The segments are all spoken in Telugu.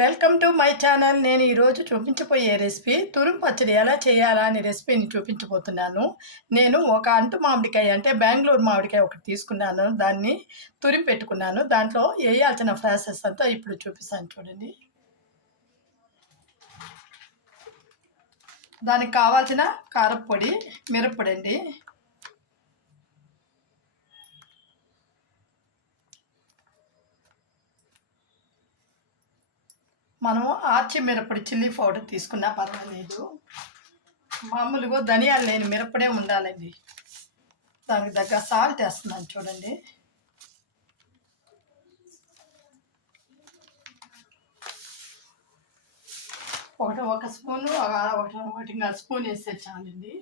Welcome to my channel. నేను ఈరోజు చూపించబోయే రెసిపీ తురుము పచ్చడి ఎలా చేయాలా అనే రెసిపీని చూపించబోతున్నాను. నేను ఒక అంటు మామిడికాయ అంటే బెంగళూరు మామిడికాయ ఒకటి తీసుకున్నాను. దాన్ని తురిమి పెట్టుకున్నాను. దాంట్లో వేయాల్సిన ప్రాసెస్ అంతా ఇప్పుడు చూపిస్తాను చూడండి. దానికి కావాల్సిన కారపొడి, మిరప్పొడి అండి. మనము ఆర్చి మిరప్పొడి చిల్లీ పౌడర్ తీసుకున్నా పర్వాలేదు. మామూలుగా ధనియాలు లేని మిరప్పొడే ఉండాలండి. దానికి దగ్గర సాల్ట్ వేస్తున్నాను చూడండి. ఒక స్పూను ఒకటిన్నర స్పూన్ వేస్తే చాలండి.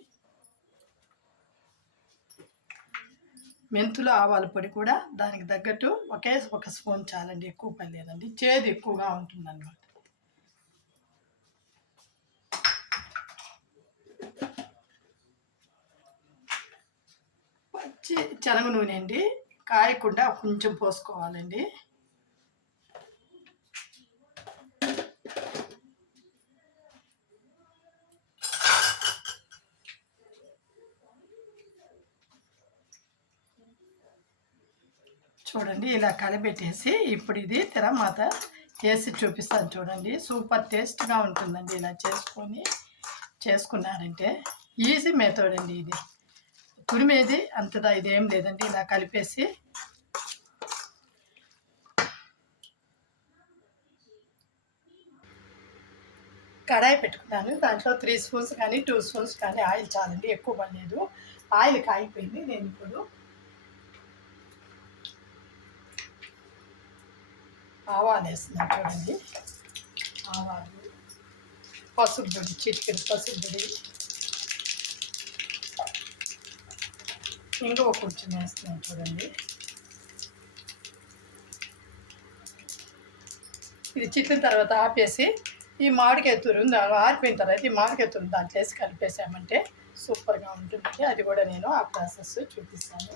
మెంతులు ఆవాల పొడి కూడా దానికి తగ్గట్టు ఒక స్పూన్ చాలండి, ఎక్కువ పని లేదండి. చేదు ఎక్కువగా ఉంటుంది అన్నమాట. పచ్చి శనగ నూనె అండి, కాయకుండా కొంచెం పోసుకోవాలండి. చూడండి, ఇలా కలిపెట్టేసి ఇప్పుడు ఇది తిరమాత వేసి చూపిస్తాను చూడండి. సూపర్ టేస్ట్గా ఉంటుందండి. ఇలా చేసుకున్నారంటే ఈజీ మెథడ్ అండి ఇది. తురిమేది అంతదా ఇదేం లేదండి. ఇలా కలిపేసి కడాయి పెట్టుకున్నాను. దాంట్లో 3 స్పూన్స్ కానీ 2 స్పూన్స్ కానీ ఆయిల్ చాలండి, ఎక్కువ పడలేదు. ఆయిల్ కాగిపోయింది. నేను ఇప్పుడు ఆవాలు వేస్తున్నాను చూడండి. ఆవాలు, పసుపు పొడి, చిటికెడు పసుపు పొడి, ఇంకో కొంచెం వేస్తున్నాను చూడండి. ఇది చిట్లిన తర్వాత ఆపేసి ఈ మామిడికాయ తురుము ఆరిపోయిన తర్వాత ఈ మామిడికాయ తురుము దాంట్లో వేసి కలిపేసామంటే సూపర్గా ఉంటుందండి. అది కూడా నేను ఆ ప్రాసెస్ చూపిస్తాను.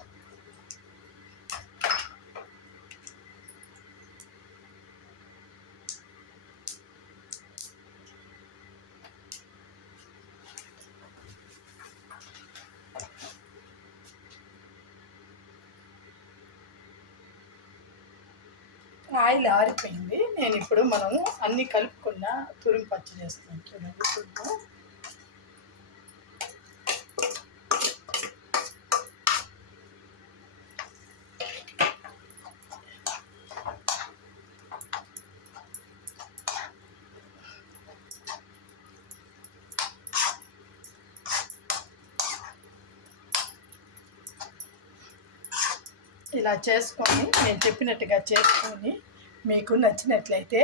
ఆయిల్ ఆరిపోయింది. నేను ఇప్పుడు మనము అన్నీ కలుపుకున్న తురుము పచ్చడి వేస్తున్నాను చూడండి. తురుము ఇలా చేసుకొని నేను చెప్పినట్టుగా చేసుకొని మీకు నచ్చినట్లయితే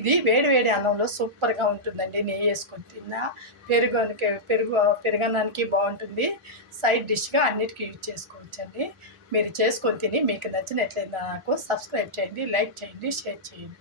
ఇది వేడి అన్నంలో సూపర్గా ఉంటుందండి. నెయ్యి వేసుకొని తిన్నా, పెరుగన్నానికి బాగుంటుంది. సైడ్ డిష్గా అన్నిటికీ యూజ్ చేసుకోవచ్చండి. మీరు చేసుకొని తిని మీకు నచ్చినట్లయితే నాకు సబ్స్క్రైబ్ చేయండి, లైక్ చేయండి, షేర్ చేయండి.